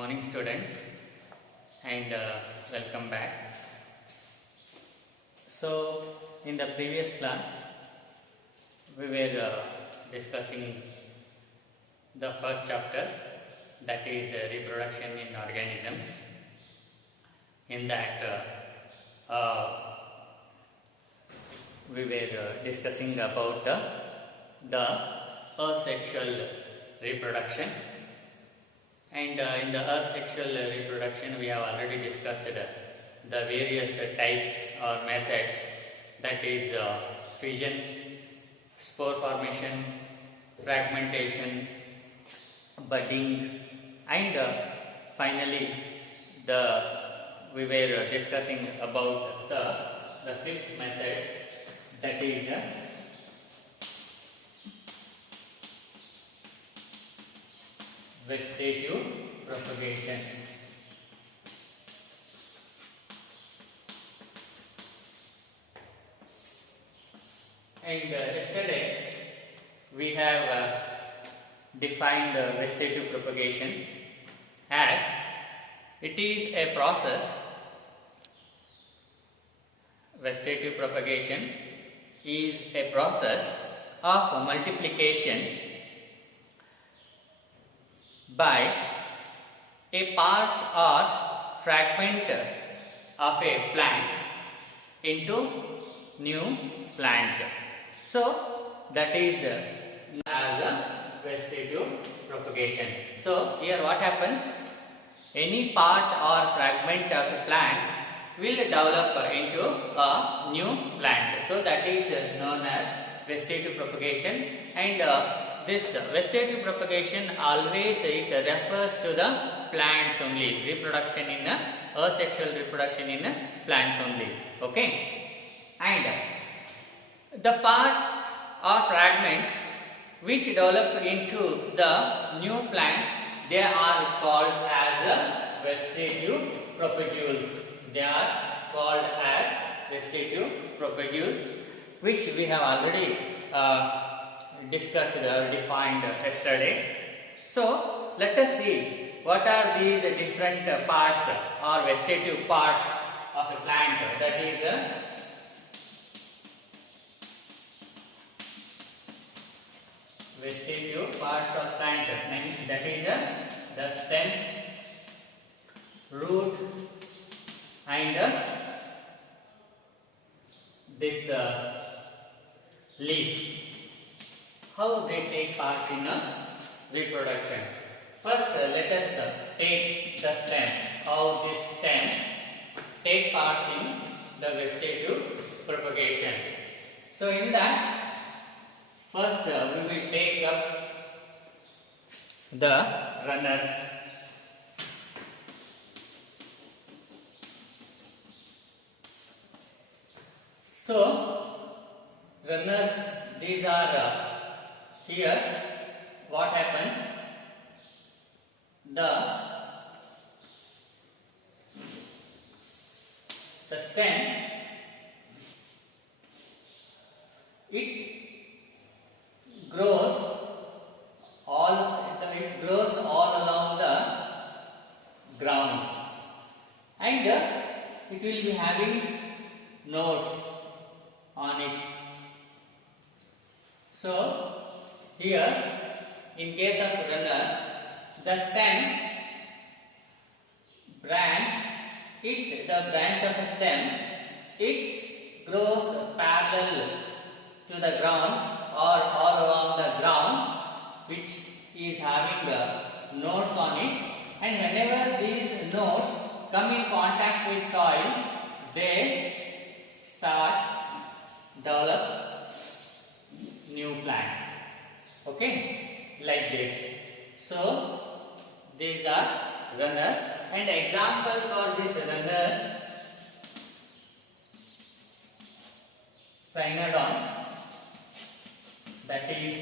morning, students, and welcome back. So, in the previous class, we were discussing the first chapter, that is reproduction in organisms. In that, we were discussing about the asexual reproduction. And in the asexual reproduction, we have already discussed the various types or methods, that is fission, spore formation, fragmentation, budding, and finally we were discussing about the fifth method, that is vegetative propagation. And yesterday we have defined vegetative propagation as it is a process. Vegetative propagation is a process of multiplication by a part or fragment of a plant into new plant. So that is as a vegetative propagation. So here what happens? Any part or fragment of a plant will develop into a new plant. So that is known as vegetative propagation. And this vegetative propagation always it refers to the plants only. Reproduction in asexual reproduction in plants only. Okay. And the part or fragment which develop into the new plant, they are called as vegetative propagules. They are called as vegetative propagules, which we have already discussed or defined yesterday. So let us see what are these different parts or vegetative parts of a plant. That is vegetative parts of plant. That is the stem, root, and this leaf. How they take part in reproduction? First, let us take the stem. How this stem take part in the vegetative propagation. So in that, first we will take up the runners. So runners, these are here. What happens? The stem, it grows all along the ground, and it will be having nodes on it. So here, in case of runner, the stem branch, the branch of a stem, it grows parallel to the ground or all along the ground, which is having nodes on it, and whenever these nodes come in contact with soil, they start develop new plant. Okay, like this. So these are runners, and example for this runners: cynodon, that is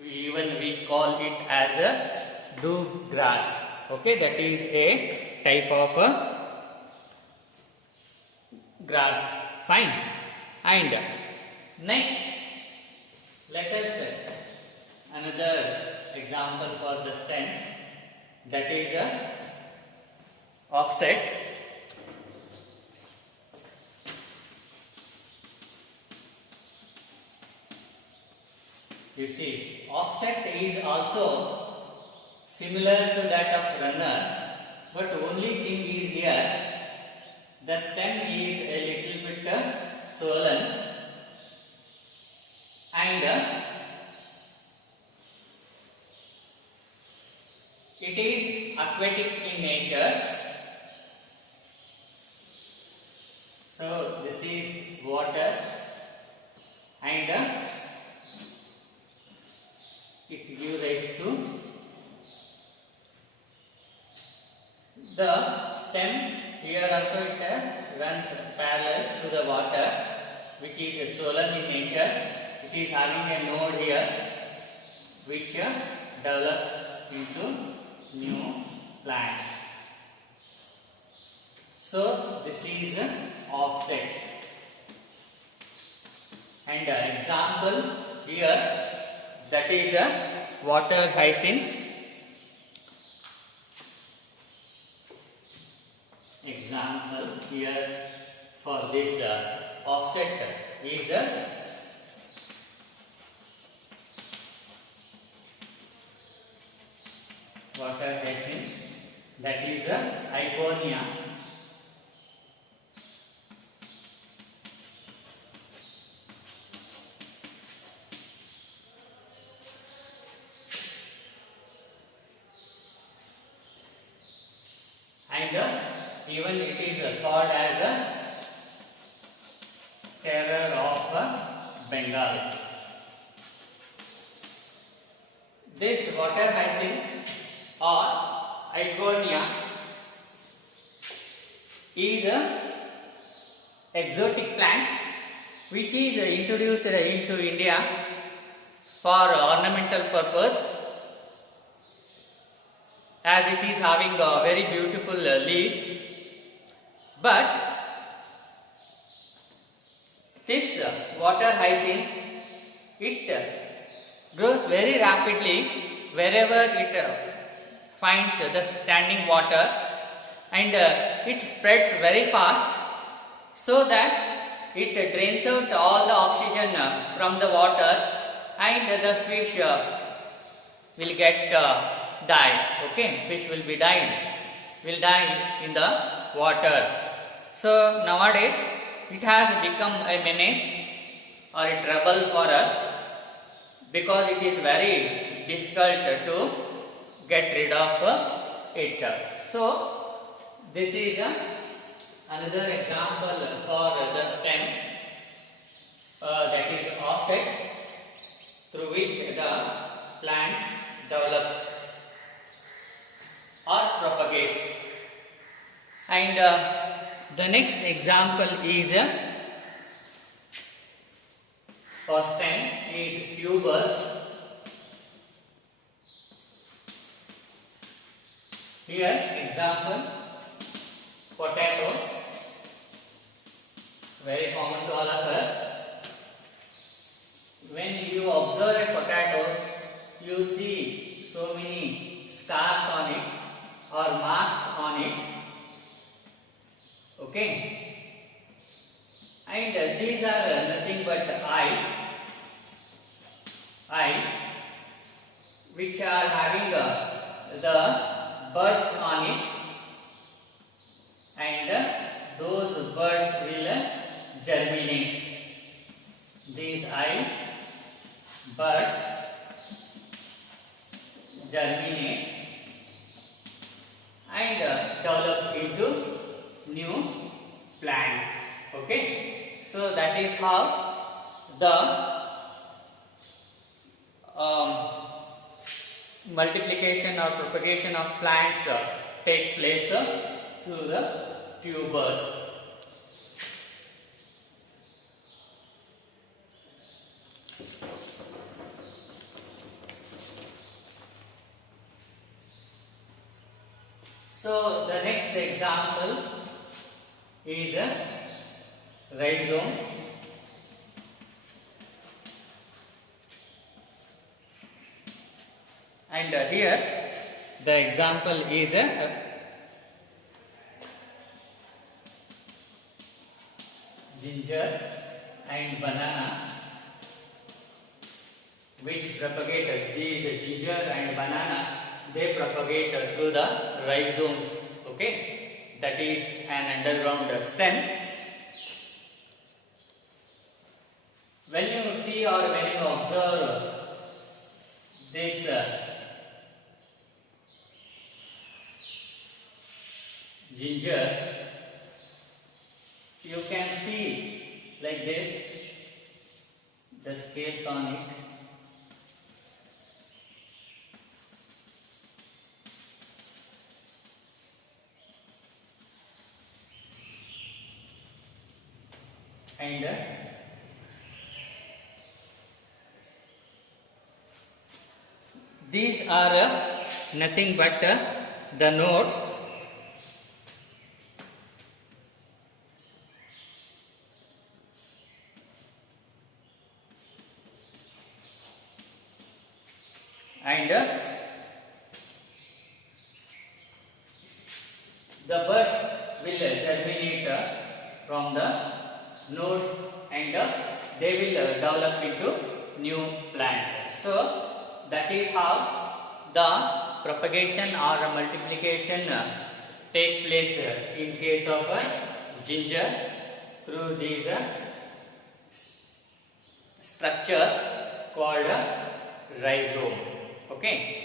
we call it as a dew grass. Okay, that is a type of grass. Fine. And next, let us another example for the stem, that is a offset. You see, offset is also similar to that of runners, but only thing is here the stem is a little bit swollen and it is aquatic in nature. So this is water and it gives rise to the stem. Here also it runs parallel to the water, which is swollen in nature. It is having a node here which develops into new plant. So this is offset. And example here, that is a water hyacinth. Example here for this offset is water hyacinth, that is Iponia. And even it is called as a terror of Bengal. This water hyacinth or Iponia is a exotic plant which is introduced into India for ornamental purpose, as it is having very beautiful leaves. But this water hyacinth, it grows very rapidly wherever it finds the standing water, and it spreads very fast, so that it drains out all the oxygen from the water, and the fish will get die. Okay, fish will die in the water. So nowadays it has become a menace or a trouble for us, because it is very difficult to get rid of it. So this is another example for the stem, that is offset, through which the plants develop or propagate. And the next example is for stem is tubers. Here example, potato, very common to all of us. When you observe a potato, you see so many stars on it or marks on it. Okay, and these are nothing but eyes, which are having the birds on it, and those birds will germinate. These birds germinate and develop into new plant. Okay, so that is how the multiplication or propagation of plants takes place through the tubers. So the next example is a rhizome. And here The example is a ginger and banana, which propagate these ginger and banana, they propagate through the rhizomes. Okay, that is an underground stem. When you see or when you observe this ginger, you can see like this the scales on it. And these are nothing but the nodes and the buds will germinate from the nodes and they will develop into new plant. So that is how the propagation or multiplication takes place in case of ginger through these structures called rhizome. Okay.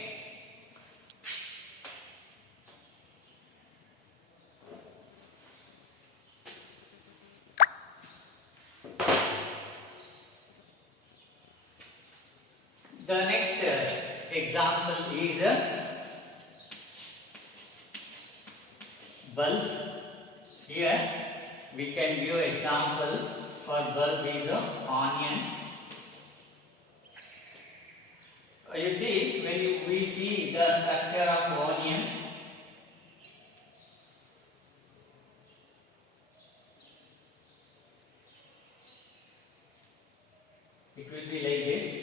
The next example is bulb. Here we can view example for bulb is onion. You see, when we see the structure of onion, it will be like this.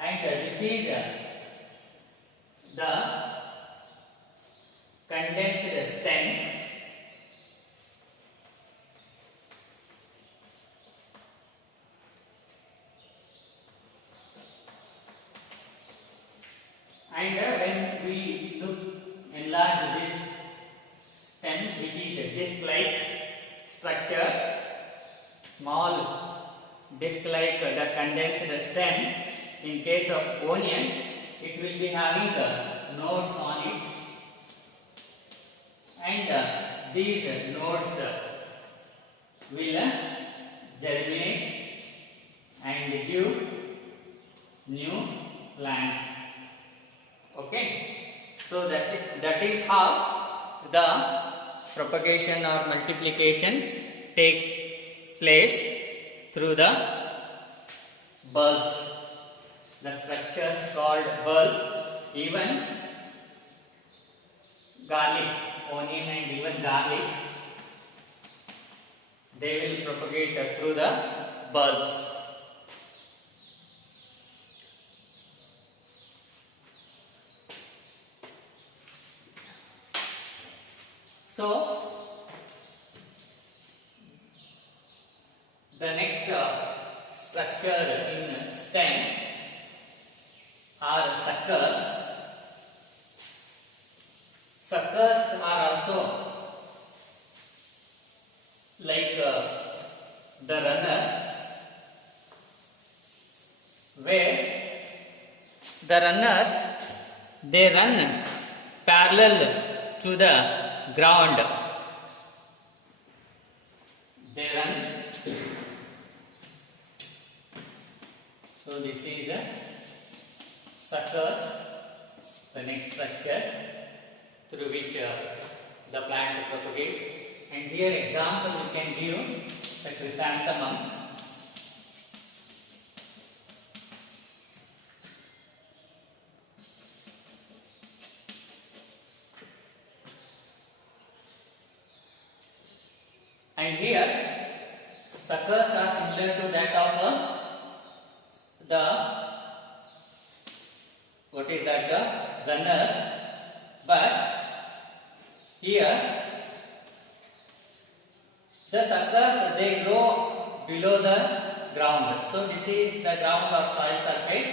And this is the condensed stem. And when we enlarge this stem, which is a disc-like structure, small disc-like the condensed stem, in case of onion, it will be having nodes on it, and these nodes will germinate and give new plant. Okay, so that's it. That is how the propagation or multiplication take place through the bulbs. The structures called bulb, even garlic, onion and even garlic, they will propagate through the bulbs. So, the next structure in stem are suckers. Suckers are also like the runners, where the runners, they run parallel to the ground. They run. So this is a suckers, the next structure through which the plant propagates. And here example we can give the chrysanthemum. And here suckers are similar to that of the what is that, the runners, but here the suckers, they grow below the ground. So this is the ground or soil surface.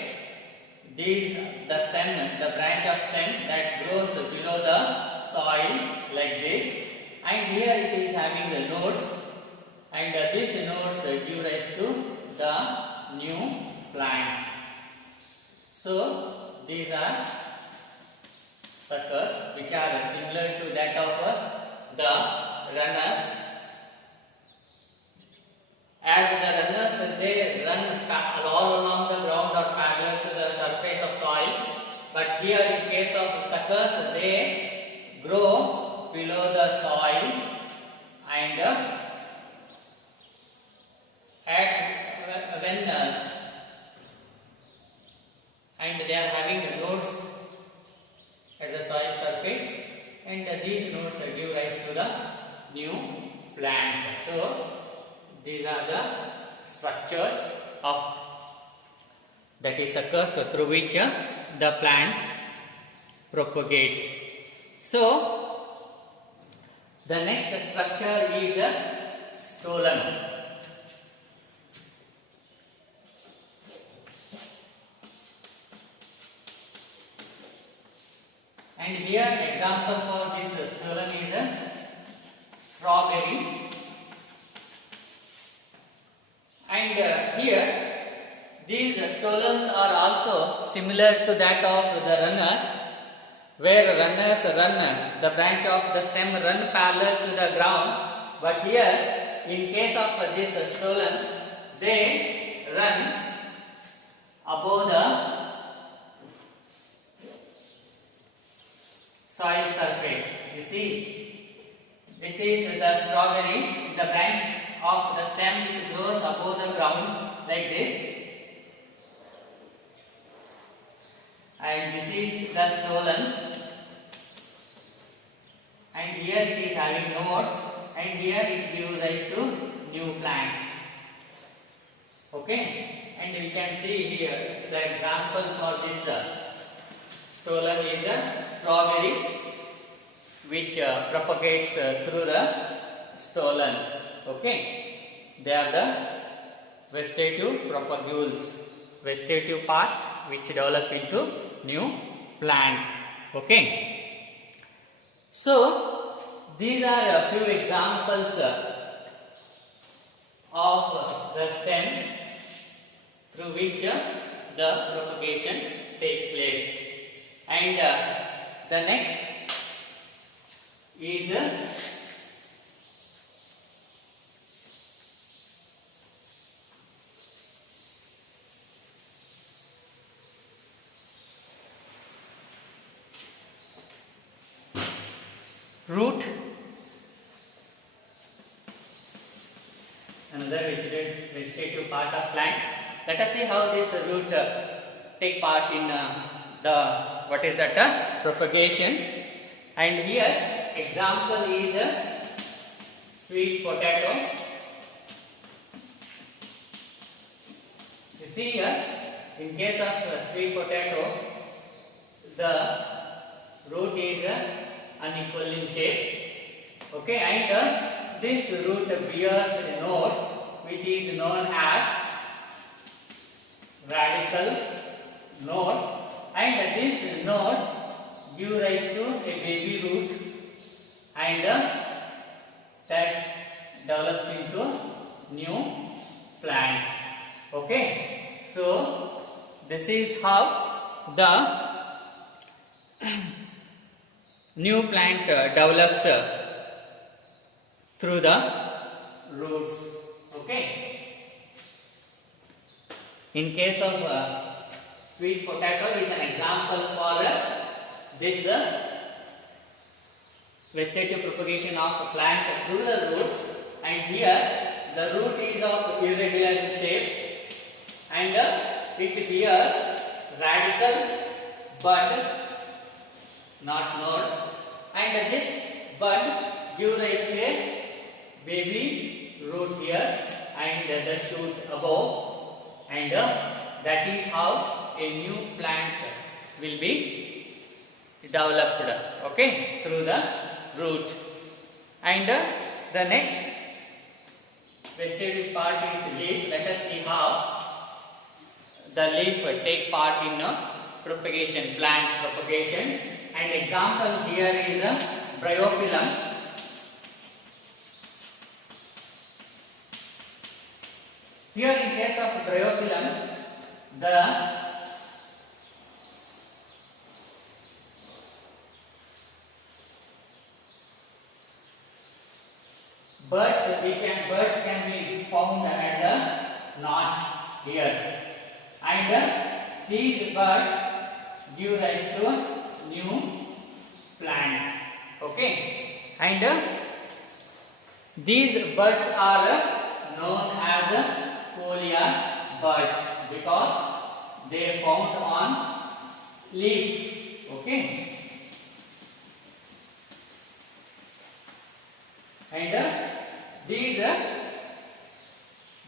These, the stem, the branch of stem that grows below the soil like this, and here it is having the nodes, and these nodes give rise to the new plant. So these are suckers which are similar to that of the runners. As the runners, they run all along the ground or parallel to the surface of soil, but here in case of suckers, they grow below the soil, and and they are having the nodes at the soil surface, and these nodes give rise to the new plant. So these are the structures of, that is, suckers through which the plant propagates. So the next structure is stolon. And here example for this stolon is a strawberry. And here these stolons are also similar to that of the runners, where runners run, the branch of the stem run parallel to the ground, but here in case of these stolons, they run above the soil surface. You see, this is the strawberry, the branch of the stem grows above the ground like this, and this is the stolon, and here it is having node, and here it gives rise to new plant. Okay, and we can see here the example for this stolon is a strawberry which propagates through the stolon. Okay, they are the vegetative propagules, vegetative part which develop into new plant. Okay, so these are a few examples of the stem through which the propagation takes place. And the next is root, another vegetative part of plant. Let us see how this root take part in the, what is that, propagation. And here example is sweet potato. You see here, in case of sweet potato, the root is unequal in shape. Okay, and this root bears a node which is known as radical node, and this node gives rise to a baby root, and that develops into new plant. Okay, so this is how the new plant develops through the roots. Okay, in case of sweet potato is an example for this vegetative propagation of a plant through the roots, and here the root is of irregular shape, and it bears radical bud, not node, and this bud gives rise to a baby root here and the shoot above, and that is how a new plant will be developed, okay, through the root. And the next vegetative part is leaf. Let us see how the leaf take part in propagation, plant propagation. And example here is a bryophyllum. Here in case of bryophyllum, the birds can be found at the notch here, and these birds give rise to a new plant. Okay, and these birds are known as foliar birds because they found on leaf. Okay, and these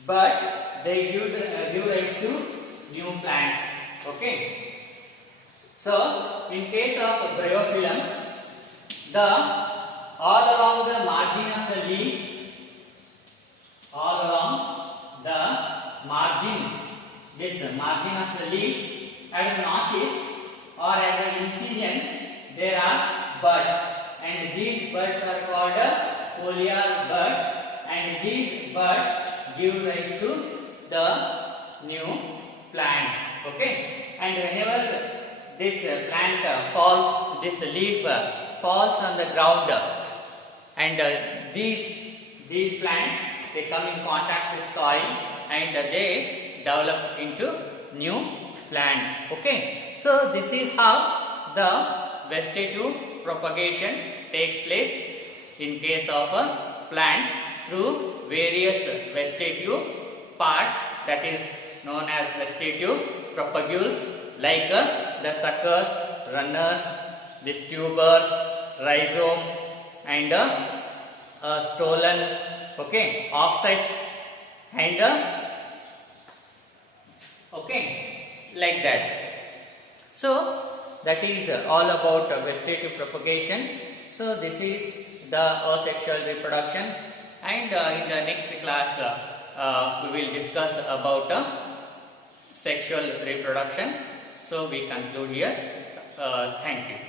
birds, they give rise to new plant. Okay, so in case of bryophyllum, the all along the margin of the leaf, all along the margin, this margin of the leaf, at the notches or at the incision, there are buds, and these buds are called foliar buds, and these buds give rise to the new plant. Okay, and whenever this plant falls, this leaf falls on the ground, and these plants, they come in contact with soil and they develop into new plant. Okay, so this is how the vegetative propagation takes place in case of plants through various vegetative parts, that is known as vegetative propagules, like the suckers, runners, these tubers, rhizome, and stolon, okay, offset, and okay, like that. So that is all about vegetative propagation. So this is the asexual reproduction, and in the next class we will discuss about sexual reproduction. So we conclude here. Thank you.